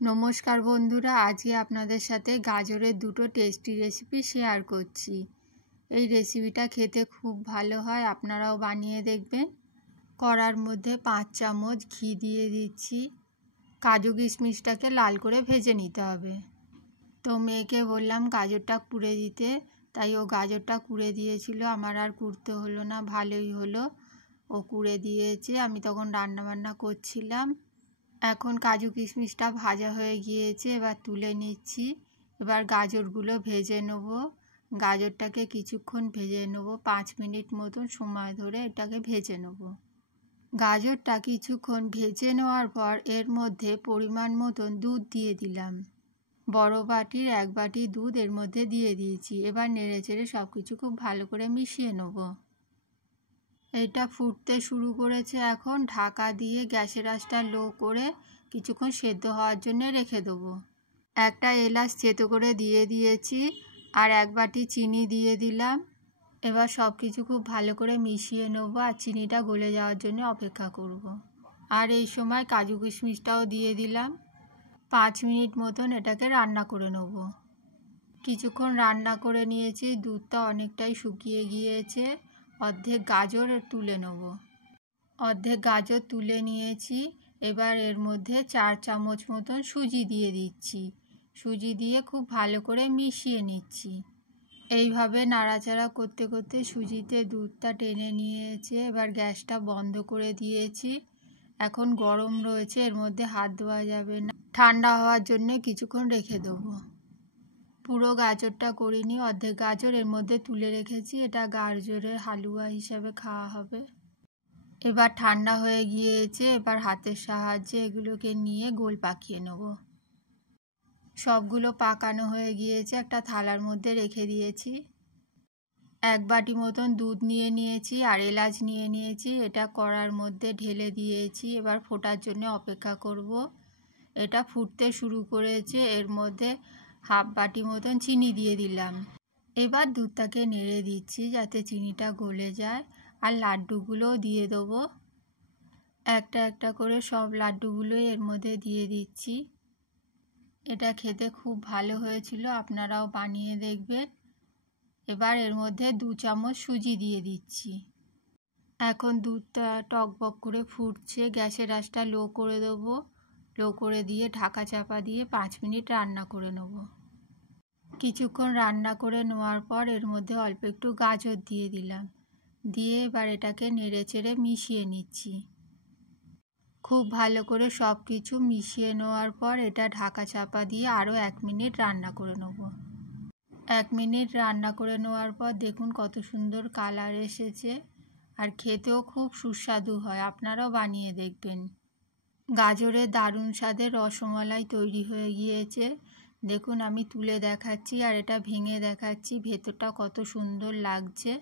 নমস্কার বন্ধুরা, আজকে আপনাদের সাথে গাজরের দুটো টেস্টি রেসিপি শেয়ার করছি। এই রেসিপিটা খেতে খুব ভালো হয়, আপনারাও বানিয়ে দেখবেন। কড়ার মধ্যে 5 চামচ ঘি দিয়ে দিচ্ছি। কাজু কিশমিশটাকে লাল করে ভেজে নিতে হবে। তো মেয়েকে বললাম গাজরটা কুড়ে দিতে, তাই ও গাজরটা কুড়ে দিয়েছিল। আমার আর কুড়তে হলো না, ভালোই হলো, ও কুড়ে দিয়েছে। আমি তখন রান্নাবান্না করছিলাম। এখন কাজু কিশমিশটা ভাজা হয়ে গিয়েছে, এবার তুলে নিচ্ছি। এবার গাজরগুলো ভেজে নেব। গাজরটাকে কিছুক্ষণ ভেজে নেব, 5 মিনিট মতন সময় ধরে এটাকে ভেজে নেব। গাজরটা কিছুক্ষণ ভেজে নেওয়ার পর এর মধ্যে পরিমাণ মতন দুধ দিয়ে দিলাম। বড় বাটির 1 বাটি দুধ এর মধ্যে দিয়ে দিয়েছি। এবার নেড়েচেড়ে সব কিছু খুব ভালো করে মিশিয়ে নেব। এটা ফুটতে শুরু করেছে, এখন ঢাকা দিয়ে গ্যাসের আঁচটা লো করে কিছুক্ষণ সেদ্ধ হওয়ার জন্য রেখে দেবো। একটা এলাচ চেতো করে দিয়ে দিয়েছি, আর 1 বাটি চিনি দিয়ে দিলাম। এবার সব কিছু খুব ভালো করে মিশিয়ে নেবো, আর চিনিটা গলে যাওয়ার জন্য অপেক্ষা করব। আর এই সময় কাজু কিশমিশটাও দিয়ে দিলাম। 5 মিনিট মতন এটাকে রান্না করে নেব। কিছুক্ষণ রান্না করে নিয়েছি, দুধটা অনেকটাই শুকিয়ে গিয়েছে। অর্ধেক গাজর তুলে নেব। অর্ধেক গাজর তুলে নিয়েছি। এবার এর মধ্যে 4 চামচ মতন সুজি দিয়ে দিচ্ছি। সুজি দিয়ে খুব ভালো করে মিশিয়ে নিচ্ছি। এইভাবে নাড়াচাড়া করতে করতে সুজিতে দুধটা টেনে নিয়েছে। এবার গ্যাসটা বন্ধ করে দিয়েছি। এখন গরম রয়েছে, এর মধ্যে হাত দেওয়া যাবে না। ঠান্ডা হওয়ার জন্য কিছুক্ষণ রেখে দেবো। পুরো গাজরটা করিনি, অর্ধেক গাজর এর মধ্যে তুলে রেখেছি। এটা গাজরের হালুয়া হিসাবে খাওয়া হবে। এবার ঠান্ডা হয়ে গিয়েছে, এবার হাতের সাহায্যে এগুলোকে নিয়ে গোল পাকিয়ে নেব। সবগুলো পাকানো হয়ে গিয়েছে, একটা থালার মধ্যে রেখে দিয়েছি। 1 বাটি মতন দুধ নিয়ে নিয়েছি, আর এলাচ নিয়ে নিয়েছি। এটা কড়ার মধ্যে ঢেলে দিয়েছি। এবার ফোটার জন্য অপেক্ষা করব। এটা ফুটতে শুরু করেছে, এর মধ্যে 1/2 বাটি মতন চিনি দিয়ে দিলাম। এবার দুধটাকে নেড়ে দিচ্ছি যাতে চিনিটা গলে যায়, আর লাড্ডুগুলোও দিয়ে দেবো। একটা একটা করে সব লাড্ডুগুলো এর মধ্যে দিয়ে দিচ্ছি। এটা খেতে খুব ভালো হয়েছিল, আপনারাও বানিয়ে দেখবেন। এবার এর মধ্যে 2 চামচ সুজি দিয়ে দিচ্ছি। এখন দুধটা টকবক করে ফুটছে, গ্যাসের আঁচটা লো করে দেবো। লো করে দিয়ে ঢাকা চাপা দিয়ে 5 মিনিট রান্না করে নেব। কিছুক্ষণ রান্না করে নেওয়ার পর এর মধ্যে অল্প একটু গাজর দিয়ে দিলাম। দিয়ে এবার এটাকে নেড়েচেড়ে মিশিয়ে নিচ্ছি। খুব ভালো করে সব কিছু মিশিয়ে নেওয়ার পর এটা ঢাকা চাপা দিয়ে আরও 1 মিনিট রান্না করে নেব। 1 মিনিট রান্না করে নেওয়ার পর দেখুন কত সুন্দর কালার এসেছে, আর খেতেও খুব সুস্বাদু হয়। আপনারাও বানিয়ে দেখবেন। গাজরের দারুণ স্বাদের রসমালাই তৈরি হয়ে গিয়েছে। দেখুন আমি তুলে দেখাচ্ছি, আর এটা ভেঙে দেখাচ্ছি, ভেতরটা কত সুন্দর লাগছে।